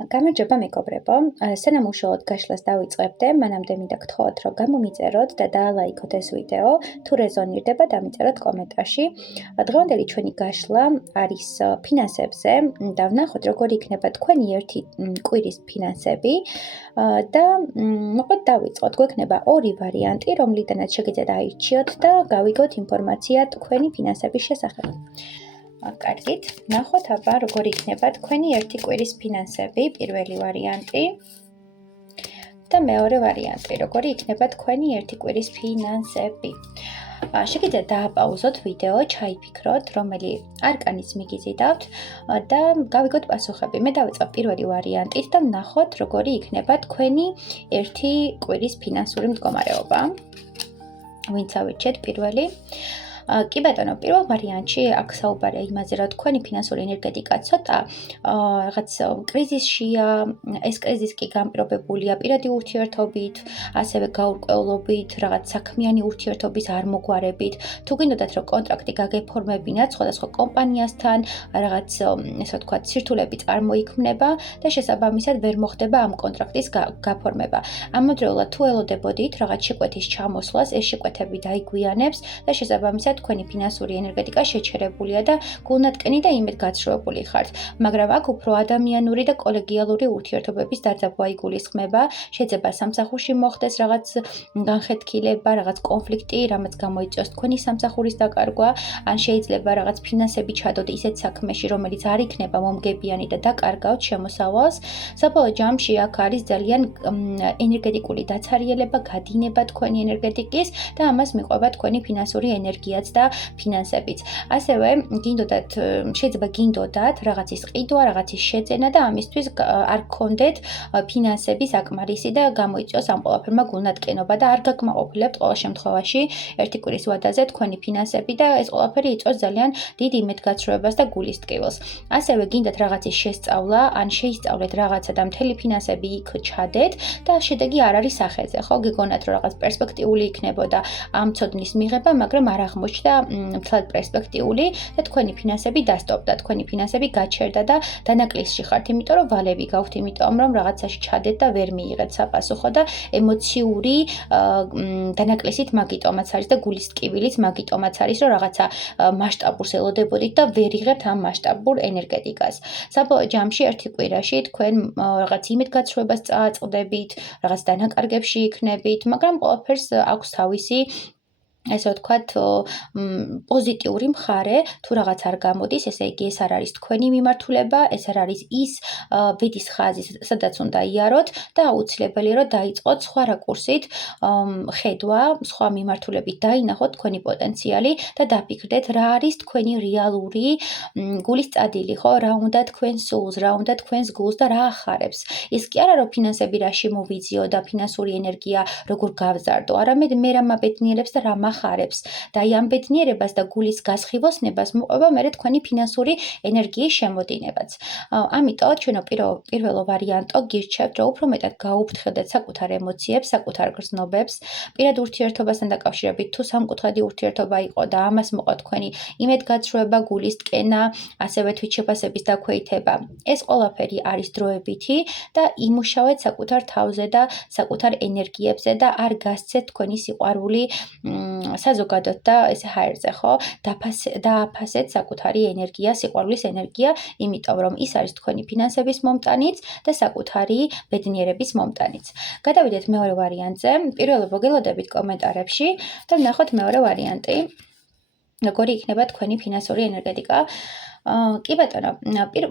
გამარჯობა მეგობრებო, სანამ უშუალოდ გაშლას დავიწყებდე, მანამდე მინდა გთხოვოთ, რომ გამომიწეროთ და დაალაიქოთ ეს ვიდეო, თუ რეზონირდება, დამიწეროთ კომენტარში. დღევანდელი ჩვენი გაშლა არის ფინანსებზე და ვნახოთ, როგორი იქნება თქვენი ერთი კვირის ფინანსები და მოკლედ დავიწყოთ. გვექნება ორი ვარიანტი, რომლიდანაც შეგიძლიათ აირჩიოთ და გავიგოთ ინფორმაცია თქვენი ფინანსების შესახებ. კარგით, ნახოთ აბა როგორი იქნება თქვენი ერთი კვირის ფინანსები, პირველი ვარიანტი და მეორე ვარიანტი, როგორი იქნება თქვენი ერთი კვირის ფინანსები. შეგიძლიათ დააპაუზოთ ვიდეო, ჩაიფიქროთ, რომელი არკანის მიგიზიდავთ და გავიგოთ პასუხები. მე დავიწყებ პირველი ვარიანტით და ვნახოთ, როგორი იქნება თქვენი ერთი კვირის ფინანსური მდგომარეობა. ვინც ავირჩიეთ პირველი? კი ბატონო, პირველ ვარიანტში აქ საუბარია იმაზე, რომ თქვენი ფინანსური ენერგეტიკა ცოტა რაღაც კრიზისშია, ეს კრიზისი კი განპირობებულია პირადი ურთიერთობით, ასევე გაურკვევლობით, რაღაც საქმიანი ურთიერთობისარმოგვარებით. თუ გინდოდათ, რომ კონტრაქტი გაგეფორმებინათ სხვადასხვა კომპანიასთან, რაღაც ესე ვთქვათ, სირთულეები წარმოიქმნება და შესაბამისად ვერ მოხდება ამ კონტრაქტის გაფორმება. ამავდროულად თუ ელოდებოდით რაღაც შეკვეთის ჩამოსვლას, ეს შეკვეთები დაიგვიანებს და შესაბამისად თქვენი ფინანსური ენერგეტიკა შეჩერებულია და გულნატკენი და იმედგაცრუებული ხართ. მაგრამ აქ უფრო ადამიანური და კოლეგიალური ურთიერთობების დაძაბვა იგულისხმება. შეიძლება სამსახურში მოხდეს რაღაც განხეთქილება, რაღაც კონფლიქტი, რამაც გამოიწვევს თქვენი სამსახურის დაკარგვა, ან შეიძლება რაღაც ფინანსები ჩადოთ ისეთ საქმეში, რომელიც არ იქნება მომგებიანი და დაკარგავთ შემოსავალს. საბოლოო ჯამში აქ არის ძალიან ენერგეტიკული დაცარიელება, გადინება თქვენი ენერგეტიკის და ამას მიყვება თქვენი ფინანსური ენერგიაც და ფინანსებიც. ასევე შეიძლება გინდოდათ რაღაცის ყიდვა, რაღაცის შეძენა და ამისთვის არ გქონდეთ ფინანსების აკმარისი და გამოიწვევს ამ ყველაფერმა გულნატკენობა და არ გაკმაყოფილებთ ყოველ შემთხვევაში ერთი კვირის ვადაზე თქვენი ფინანსები და ეს ყველაფერი იწვევს ძალიან დიდ იმედგაცრუებას და გულის ტკივილს. ასევე გინდათ რაღაცის შესწავლა, ან შეისწავლეთ რაღაცა და მთელი ფინანსები იქ ჩადეთ და შედეგი არ არის სახეზე, ხო? გეგონათ რომ რაღაც პერსპექტიული იქნებოდა ამ ცოდნის მიღება, მაგრამ არ აღმოჩნდა მთლად პერსპექტიული და თქვენი ფინანსები დასტოპდა, თქვენი ფინანსები გაჩერდა და დანაკლისში ხართ, იმიტომ რომ ვალები გაქვთ, იმიტომ რომ რაღაცაში ჩადეთ და ვერ მიიღეთ საპასუხო და ემოციური დანაკლისით მაგიტომაც არის და გულის ტკივილით მაგიტომაც არის, რომ რაღაცა მასშტაბურს ელოდებოდით და ვერ იღებთ ამ მასშტაბურ ენერგეტიკას. საბოლოო ჯამში ერთი კვირაში თქვენ რაღაც იმედგაცრუებას წააწყდებით, რაღაც დანაკარგებში იქნებით, მაგრამ ყველაფერს აქვს თავისი ესე ვთქვათ, პოზიტიური მხარე, თუ რაღაც არ გამოდის, ესე იგი ეს არ არის თქვენი მიმართულება, ეს არ არის ის ბედის ხაზი, სადაც უნდა იაროთ და აუცილებელია, რომ დაიწყოთ სხვა რაკურსით ხედვა, სხვა მიმართულებით დაინახოთ თქვენი პოტენციალი და დაფიქრდეთ, რა არის თქვენი რეალური გულის წადილი, ხო? რა უნდა თქვენს სულს, რა უნდა თქვენს გულს და რა ახარებს. ის კი არა, რომ ფინანსები რა შემოვიძიო და ფინანსური ენერგია როგორ გავზარდო, არამედ მე რა მაბედნიერებს და რა ახარებს და ამ ბედნიერებას და გულის გასხივოსნებას მოყვება მერე თქვენი ფინანსური ენერგიის შემოდინებაც. ამიტომ ჩვენო პირველო ვარიანტო გირჩევთ, რომ უფრო მეტად გაუფრთხილდეთ საკუთარ ემოციებს, საკუთარ გრძნობებს, პირად ურთიერთობასთან დაკავშირებით თუ სამკუთხედი ურთიერთობა იყო და ამას მოყვა თქვენი იმედგაცრუება, გულის ტკენა, ასევე თვითშეფასების დაქვეითება. ეს ყველაფერი არის დროებითი და იმუშავეთ საკუთარ თავზე და საკუთარ ენერგიებზე და არ გასცეთ თქვენი სიყვარული საზოგადოდ და ესე ჰაერზე, ხო? დააფასეთ საკუთარი ენერგია, სიყვარულის ენერგია, იმიტომ რომ ის არის თქვენი ფინანსების მომტანიც და საკუთარი ბედნიერების მომტანიც. გადავიდეთ მეორე ვარიანტზე. პირველი მოგელოდებით კომენტარებში და ვნახოთ მეორე ვარიანტი, როგორი იქნება თქვენი ფინანსური ენერგეტიკა. კი ბატონო,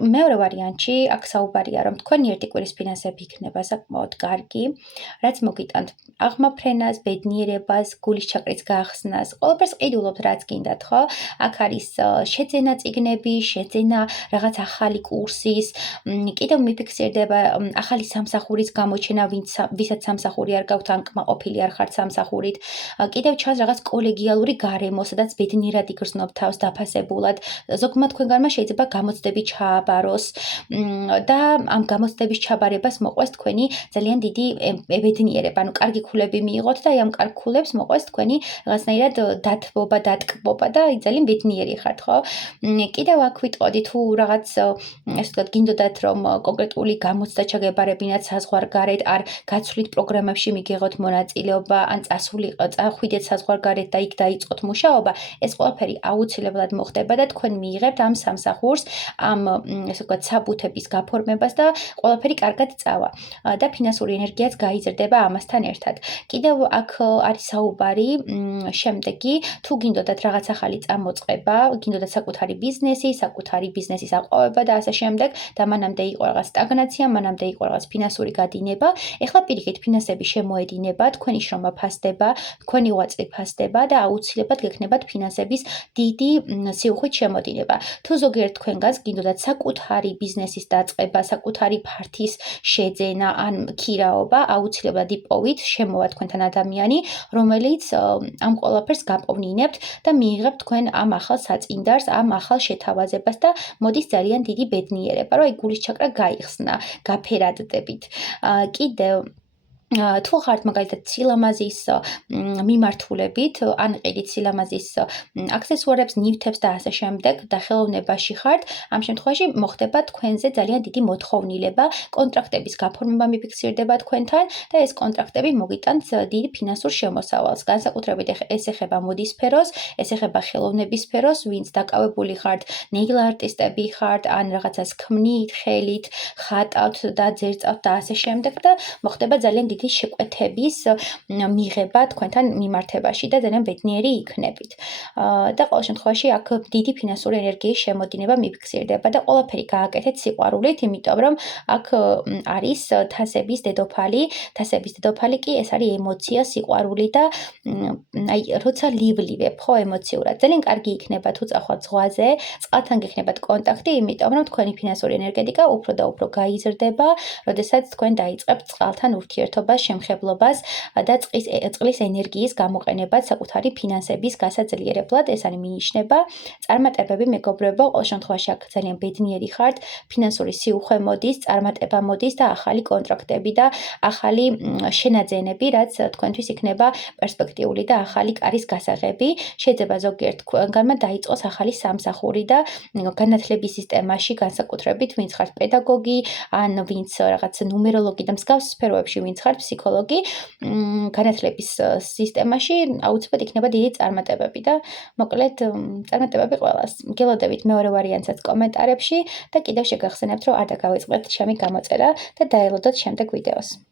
მეორე ვარიანტში აქ საუბარია, რომ თქვენი ერთი კვირის ფინანსები იქნება საკმაოდ კარგი, რაც მოგიტანთ აღმაფრენას, ბედნიერებას, გულის ჩაკრის გახსნას, ყველაფერს ყიდულობთ, რაც გინდათ, ხო? აქ არის შეძენა წიგნები, შეძენა რაღაც ახალი კურსის, კიდევ მიფიქსირდება ახალი სამსახურის გამოჩენა, ვისაც სამსახური არ გაქვთ, ან კმაყოფილი არ ხართ სამსახურით. კიდევ ჩანს რაღაც კოლეგიალური გარემო, სადაც ბედნიერად იგრძნობთ თავს დაფასებულად. ზოგმა თქვენგან თქვენგანმა შეიძლება გამოცდები ჩააბაროს და ამ გამოცდების ჩაბარებას მოყვეს თქვენი ძალიან დიდი ბედნიერება, ანუ კარგი ქულები მიიღოთ და ამ კარგ ქულებს მოყვეს თქვენი რაღაცნაირად დათბობა, დატკბობა და ძალიან ბედნიერი ხართ, ხო? კიდევ აქ ვიტყოდი თუ რაღაც ესე ვთქვათ, გინდოდათ რომ კონკრეტული გამოცდა ჩაგებარებინათ საზღვარგარეთ, არ გაცვლით პროგრამებში მიგიღოთ მონაწილეობა, ან წახვიდეთ საზღვარგარეთ და იქ დაიწყოთ მუშაობა, ეს ყველაფერი აუცილებლად მოხდება და თქვენ მიიღებთ ამ სამსახურს, ამ ესე ვთქვათ, საბუთების გაფორმებას და ყველაფერი კარგად წავა და ფინანსური ენერგიაც გაიზრდება ამასთან ერთად. კიდევ აქ არის საუბარი შემდეგი, თუ გინდოდათ რაღაც ახალი წამოწყება, გინდოდათ საკუთარი ბიზნესის აყვავება და ასე შემდეგ და მანამდე იყო რაღაც სტაგნაცია, მანამდე იყო რაღაც ფინანსური გადინება, ეხლა პირიქით ფინანსები შემოედინება, თქვენი შრომა ფასდება, თქვენი ღვაწლი ფასდება და აუცილებლად გექნებათ ფინანსების დიდი სიუხვით შემოდინება. თუ ზოგიერთ თქვენგანს გინდოდათ საკუთარი ბიზნესის დაწყება, საკუთარი ფართის შეძენა ან ქირაობა, აუცილებლად იპოვით, შემოვა თქვენთან ადამიანი, რომელიც ამ ყველაფერს გაპოვნინებთ და მიიღებთ თქვენ ამ ახალ საწინდარს, ამ ახალ შეთავაზებას და მოდის ძალიან დიდი ბედნიერება, რომ აი გულის ჩაკრა გაიხსნა, გაფერადდებით. კიდევ თუ ხართ მაგალითად სილამაზის მიმართულებით, ან ყიდით სილამაზის აქსესუარებს, ნივთებს და ასე შემდეგ და ხელოვნებაში ხართ, ამ შემთხვევაში მოხდება თქვენზე ძალიან დიდი მოთხოვნილება, კონტრაქტების გაფორმება მიფიქსირდება თქვენთან და ეს კონტრაქტები მოგიტანთ დიდ ფინანსურ შემოსავალს. განსაკუთრებით ეს ეხება მოდის სფეროს, ეს ეხება ხელოვნების სფეროს, ვინც დაკავებული ხართ, ნეილ არტისტები ხართ, ან რაღაცას ქმნით, ხელით, ხატავთ და ძერწავთ და ასე შემდეგ და მოხდება ძალიან დიდი შეკვეთების მიღება თქვენთან მიმართებაში და ძალიან ბედნიერი იქნებით. და ყოველ შემთხვევაში აქ დიდი ფინანსური ენერგიის შემოდინება მიფიქსირდება და ყველაფერი გააკეთეთ სიყვარულით, იმიტომ რომ აქ არის თასების დედოფალი კი ეს არის ემოცია, სიყვარული და აი როცა ლივლივებ ხო ემოციურად. ძალიან კარგი იქნება თუ წახვალთ ზღვაზე, წყალთან გექნებათ კონტაქტი, იმიტომ რომ თქვენი ფინანსური ენერგეტიკა უფრო და უფრო გაიზრდება, როდესაც თქვენ დაიწყებთ წყალთან ურთიერთობას, შემხებლობას და წყლის ენერგიის გამოყენებას საკუთარი ფინანსების გასაძლიერებლად. ეს არის მინიშნება. წარმატებები მეგობრებო, ყოველ შემთხვევაში აქ ძალიან ბედნიერი ხართ, ფინანსური სიუხვე მოდის, წარმატება მოდის და ახალი კონტრაქტები და ახალი შენაძენები, რაც თქვენთვის იქნება პერსპექტიული და ახალი კარის გასაღები. შეიძლება ზოგიერთ თქვენგანმა დაიწყოს ახალი სამსახური და განათლების სისტემაში, განსაკუთრებით ვინც ხართ პედაგოგი, ან ვინც რაღაც ნუმეროლოგი და მსგავს სფეროებში ვინც ხართ ფსიქოლოგი, განათლების სისტემაში აუცილებლად იქნება დიდი წარმატებები და მოკლედ წარმატებები ყველას. გელოდებით მეორე ვარიანტსაც კომენტარებში და კიდევ შეგახსენებთ, რომ არ დაგავიწყდეთ ჩემი გამოწერა და დაელოდოთ შემდეგ ვიდეოს.